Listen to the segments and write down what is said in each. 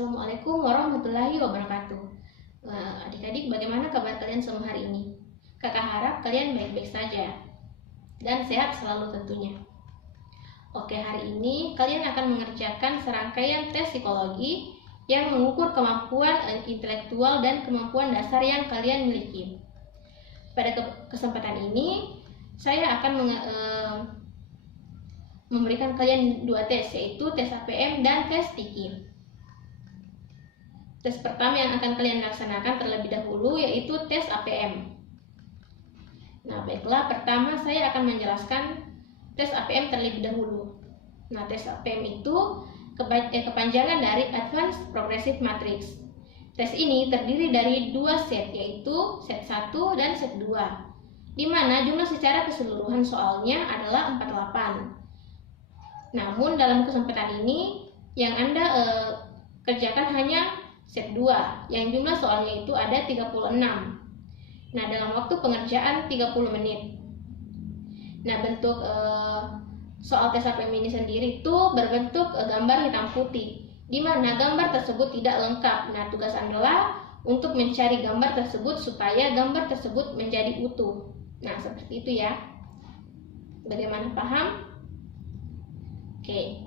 Assalamualaikum warahmatullahi wabarakatuh. Adik-adik, bagaimana kabar kalian semua hari ini? Kakak harap kalian baik-baik saja dan sehat selalu tentunya. Oke, hari ini kalian akan mengerjakan serangkaian tes psikologi yang mengukur kemampuan intelektual dan kemampuan dasar yang kalian miliki. Pada kesempatan ini, saya akan memberikan kalian dua tes, yaitu tes APM dan tes TIKI. Tes pertama yang akan kalian laksanakan terlebih dahulu yaitu tes APM. Nah, baiklah, pertama saya akan menjelaskan tes APM terlebih dahulu. Nah, tes APM itu kepanjangan dari Advanced Progressive Matrix. Tes ini terdiri dari dua set, yaitu set 1 dan set 2, di mana jumlah secara keseluruhan soalnya adalah 48. Namun dalam kesempatan ini yang Anda kerjakan hanya set 2 yang jumlah soalnya itu ada 36. Nah, dalam waktu pengerjaan 30 menit. Nah, bentuk soal tes APM ini sendiri itu berbentuk gambar hitam putih, di mana gambar tersebut tidak lengkap. Nah, tugas Anda untuk mencari gambar tersebut supaya gambar tersebut menjadi utuh. Nah, seperti itu ya. Bagaimana, paham? Oke.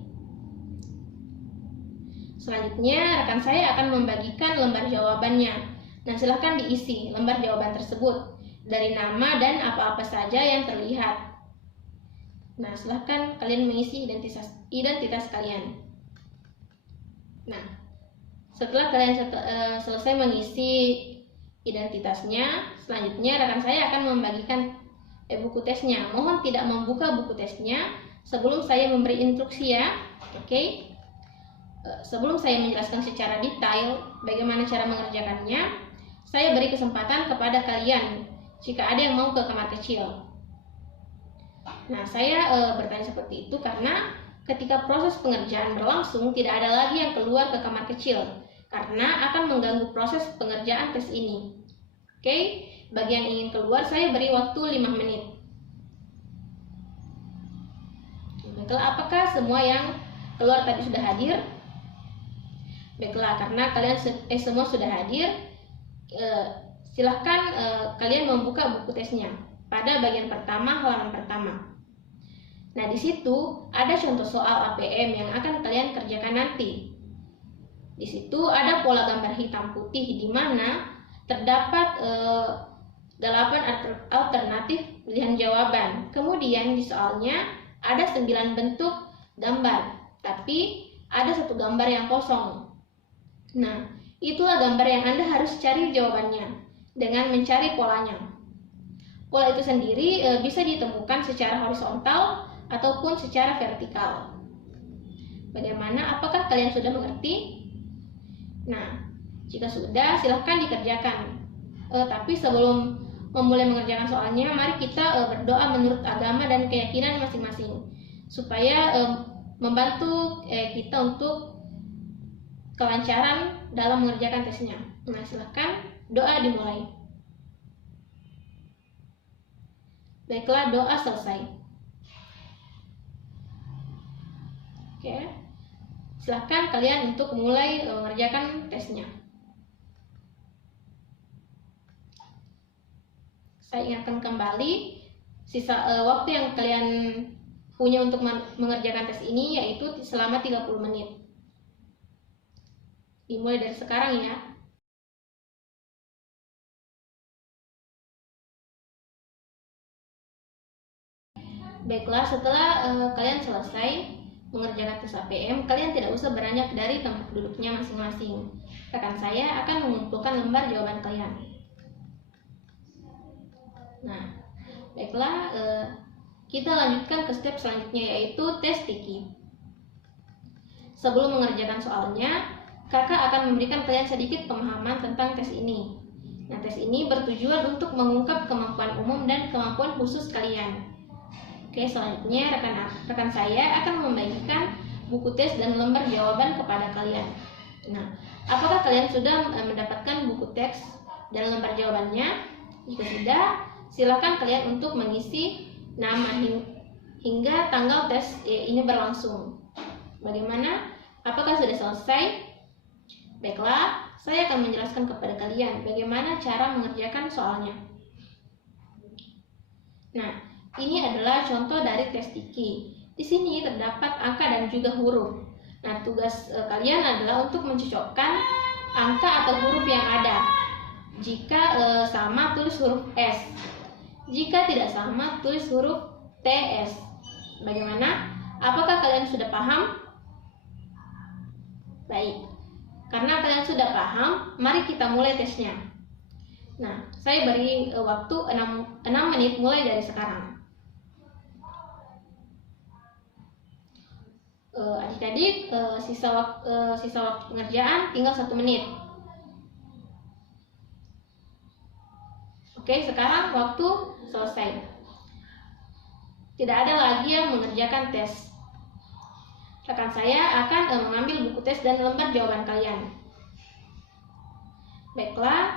Selanjutnya, rekan saya akan membagikan lembar jawabannya. Nah, silahkan diisi lembar jawaban tersebut dari nama dan apa-apa saja yang terlihat. Nah, silahkan kalian mengisi identitas kalian. Nah, setelah kalian selesai mengisi identitasnya, selanjutnya rekan saya akan membagikan buku tesnya. Mohon tidak membuka buku tesnya sebelum saya memberi instruksi ya. Oke. Sebelum saya menjelaskan secara detail bagaimana cara mengerjakannya, saya beri kesempatan kepada kalian jika ada yang mau ke kamar kecil. Nah, saya bertanya seperti itu karena ketika proses pengerjaan berlangsung tidak ada lagi yang keluar ke kamar kecil karena akan mengganggu proses pengerjaan tes ini. Oke, bagi yang ingin keluar saya beri waktu 5 menit. Baiklah, apakah semua yang keluar tadi sudah hadir? Baiklah, karena kalian semua sudah hadir, silahkan kalian membuka buku tesnya pada bagian pertama, halaman pertama. Nah, di situ ada contoh soal APM yang akan kalian kerjakan nanti. Di situ ada pola gambar hitam putih di mana terdapat 8 alternatif pilihan jawaban. Kemudian di soalnya ada 9 bentuk gambar, tapi ada satu gambar yang kosong. Nah, itulah gambar yang Anda harus cari jawabannya dengan mencari polanya. Pola itu sendiri bisa ditemukan secara horizontal ataupun secara vertikal. Bagaimana? Apakah kalian sudah mengerti? Nah, jika sudah, silahkan dikerjakan. Tapi sebelum memulai mengerjakan soalnya, mari kita berdoa menurut agama dan keyakinan masing-masing, supaya membantu kita untuk kelancaran dalam mengerjakan tesnya. Nah, silahkan doa dimulai. Baiklah, doa selesai. Oke, silahkan kalian untuk mulai mengerjakan tesnya. Saya ingatkan kembali, sisa waktu yang kalian punya untuk mengerjakan tes ini yaitu selama 30 menit. Dimulai dari sekarang ya. Baiklah, setelah kalian selesai mengerjakan tes APM, kalian tidak usah beranjak dari tempat duduknya masing-masing. Rekan saya akan mengumpulkan lembar jawaban kalian. Nah, baiklah, kita lanjutkan ke step selanjutnya yaitu tes TIKI. Sebelum mengerjakan soalnya, kakak akan memberikan kalian sedikit pemahaman tentang tes ini. Nah, tes ini bertujuan untuk mengungkap kemampuan umum dan kemampuan khusus kalian. Oke, selanjutnya rekan saya akan membagikan buku tes dan lembar jawaban kepada kalian. Nah, apakah kalian sudah mendapatkan buku teks dan lembar jawabannya? Jika sudah, silakan kalian untuk mengisi nama hingga tanggal tes ini berlangsung. Bagaimana? Apakah sudah selesai? Baiklah, saya akan menjelaskan kepada kalian bagaimana cara mengerjakan soalnya. Nah, ini adalah contoh dari tes Tiki. Di sini terdapat angka dan juga huruf. Nah, tugas kalian adalah untuk mencocokkan angka atau huruf yang ada. Jika sama, tulis huruf S. Jika tidak sama, tulis huruf TS. Bagaimana? Apakah kalian sudah paham? Baik. Karena kalian sudah paham, mari kita mulai tesnya. Nah, saya beri waktu 6 menit mulai dari sekarang. Adik-adik, sisa waktu pengerjaan tinggal 1 menit. Oke, sekarang waktu selesai. Tidak ada lagi yang mengerjakan tes. Rekan saya akan mengambil buku tes dan lembar jawaban kalian. Baiklah,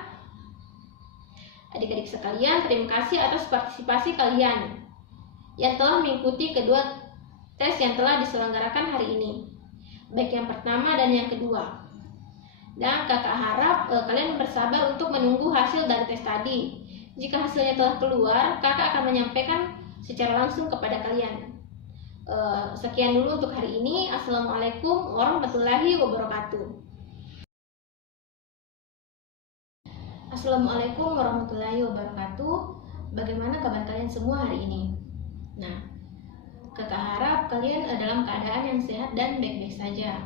adik-adik sekalian, terima kasih atas partisipasi kalian yang telah mengikuti kedua tes yang telah diselenggarakan hari ini, baik yang pertama dan yang kedua. Dan kakak harap kalian bersabar untuk menunggu hasil dari tes tadi. Jika hasilnya telah keluar, kakak akan menyampaikan secara langsung kepada kalian. Sekian dulu untuk hari ini. Assalamualaikum warahmatullahi wabarakatuh. Assalamualaikum warahmatullahi wabarakatuh. Bagaimana kabar kalian semua hari ini? Nah, kakak harap kalian dalam keadaan yang sehat dan baik-baik saja.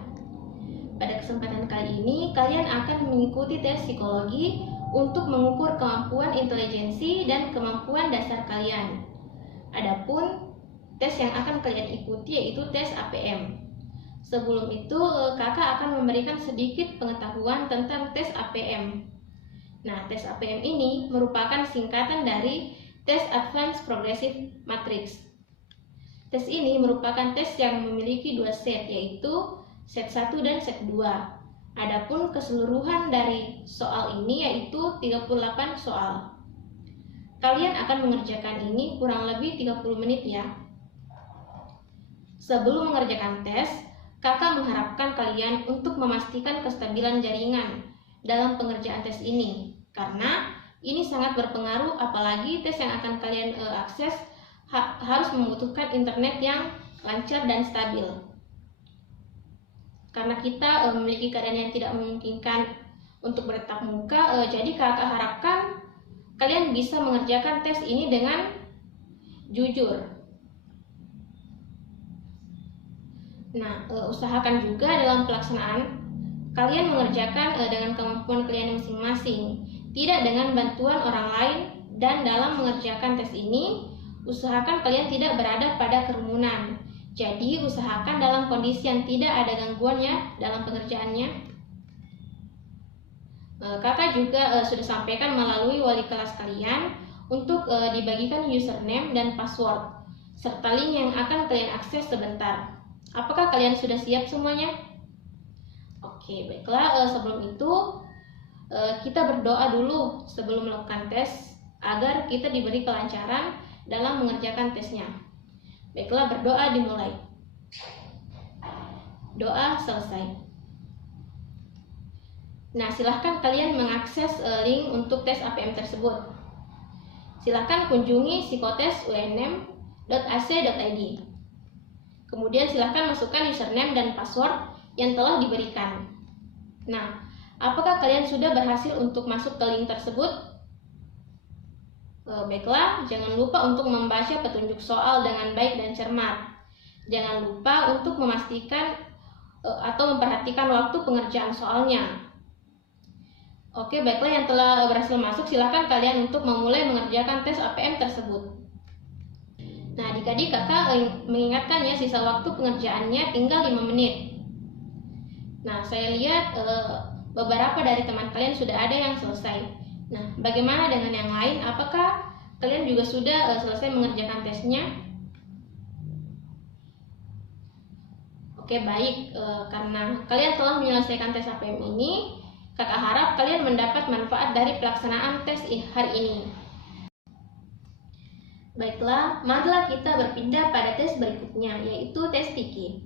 Pada kesempatan kali ini, kalian akan mengikuti tes psikologi untuk mengukur kemampuan intelijensi dan kemampuan dasar kalian. Adapun tes yang akan kalian ikuti yaitu tes APM. Sebelum itu, kakak akan memberikan sedikit pengetahuan tentang tes APM. Nah, tes APM ini merupakan singkatan dari tes Advanced Progressive Matrix. Tes ini merupakan tes yang memiliki 2 set, yaitu set 1 dan set 2. Adapun keseluruhan dari soal ini yaitu 38 soal. Kalian akan mengerjakan ini kurang lebih 30 menit ya. Sebelum mengerjakan tes, kakak mengharapkan kalian untuk memastikan kestabilan jaringan dalam pengerjaan tes ini, karena ini sangat berpengaruh, apalagi tes yang akan kalian akses harus membutuhkan internet yang lancar dan stabil. Karena kita memiliki keadaan yang tidak memungkinkan untuk bertatap muka, jadi kakak harapkan kalian bisa mengerjakan tes ini dengan jujur. Nah, usahakan juga dalam pelaksanaan kalian mengerjakan dengan kemampuan kalian masing-masing, tidak dengan bantuan orang lain. Dan dalam mengerjakan tes ini, usahakan kalian tidak berada pada kerumunan. Jadi, usahakan dalam kondisi yang tidak ada gangguannya dalam pengerjaannya. Kakak juga sudah sampaikan melalui wali kelas kalian untuk dibagikan username dan password, serta link yang akan kalian akses sebentar. Apakah kalian sudah siap semuanya? Oke, baiklah. Sebelum itu, kita berdoa dulu sebelum melakukan tes agar kita diberi kelancaran dalam mengerjakan tesnya. Baiklah, berdoa dimulai. Doa selesai. Nah, silahkan kalian mengakses link untuk tes APM tersebut. Silahkan kunjungi psikotesunm.ac.id. Kemudian silahkan masukkan username dan password yang telah diberikan. Nah, apakah kalian sudah berhasil untuk masuk ke link tersebut? Baiklah, jangan lupa untuk membaca petunjuk soal dengan baik dan cermat. Jangan lupa untuk memastikan atau memperhatikan waktu pengerjaan soalnya. Oke, baiklah, yang telah berhasil masuk, silakan kalian untuk memulai mengerjakan tes APM tersebut. Nah, adik-adik, kakak mengingatkan ya, sisa waktu pengerjaannya tinggal 5 menit. Nah, saya lihat beberapa dari teman kalian sudah ada yang selesai. Nah, bagaimana dengan yang lain? Apakah kalian juga sudah selesai mengerjakan tesnya? Oke, baik. Karena kalian telah menyelesaikan tes APM ini, kakak harap kalian mendapat manfaat dari pelaksanaan tes hari ini. Baiklah, marilah kita berpindah pada tes berikutnya, yaitu tes Tiki.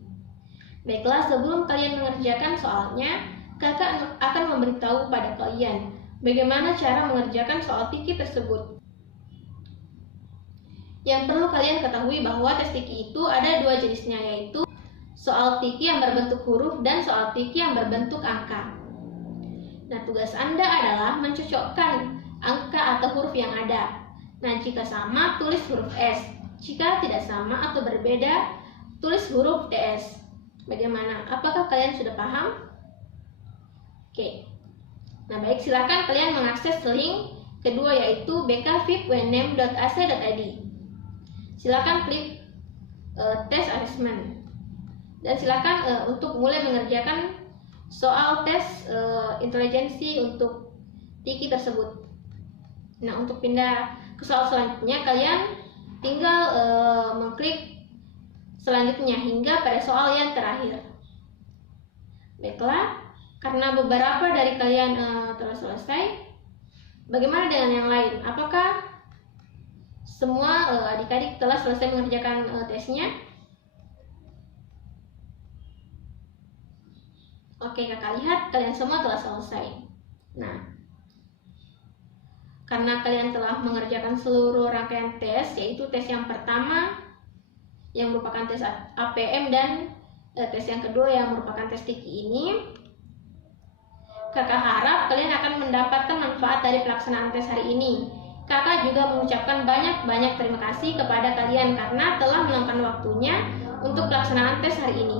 Baiklah, sebelum kalian mengerjakan soalnya, Kakak akan memberitahu pada kalian bagaimana cara mengerjakan soal tiki tersebut. Yang perlu kalian ketahui bahwa tes tiki itu ada dua jenisnya, yaitu soal tiki yang berbentuk huruf dan soal tiki yang berbentuk angka. Nah, tugas Anda adalah mencocokkan angka atau huruf yang ada. Nah, jika sama, tulis huruf S. Jika tidak sama atau berbeda, tulis huruf TS. Bagaimana? Apakah kalian sudah paham? Oke. Nah, baik, silakan kalian mengakses link kedua, yaitu bkvip.unm.ac.id. Silakan klik tes assessment. Dan silakan untuk mulai mengerjakan soal tes intelijensi untuk tiki tersebut. Nah, untuk pindah ke soal selanjutnya, kalian tinggal mengklik selanjutnya hingga pada soal yang terakhir. Baiklah, karena beberapa dari kalian telah selesai, bagaimana dengan yang lain? Apakah semua adik-adik telah selesai mengerjakan tesnya? Oke, kakak lihat kalian semua telah selesai. Nah, karena kalian telah mengerjakan seluruh rangkaian tes, yaitu tes yang pertama yang merupakan tes APM dan tes yang kedua yang merupakan tes tiki ini, kakak harap kalian akan mendapatkan manfaat dari pelaksanaan tes hari ini. Kakak juga mengucapkan banyak terima kasih kepada kalian karena telah meluangkan waktunya untuk pelaksanaan tes hari ini.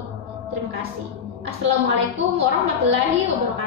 Terima kasih. Assalamualaikum warahmatullahi wabarakatuh.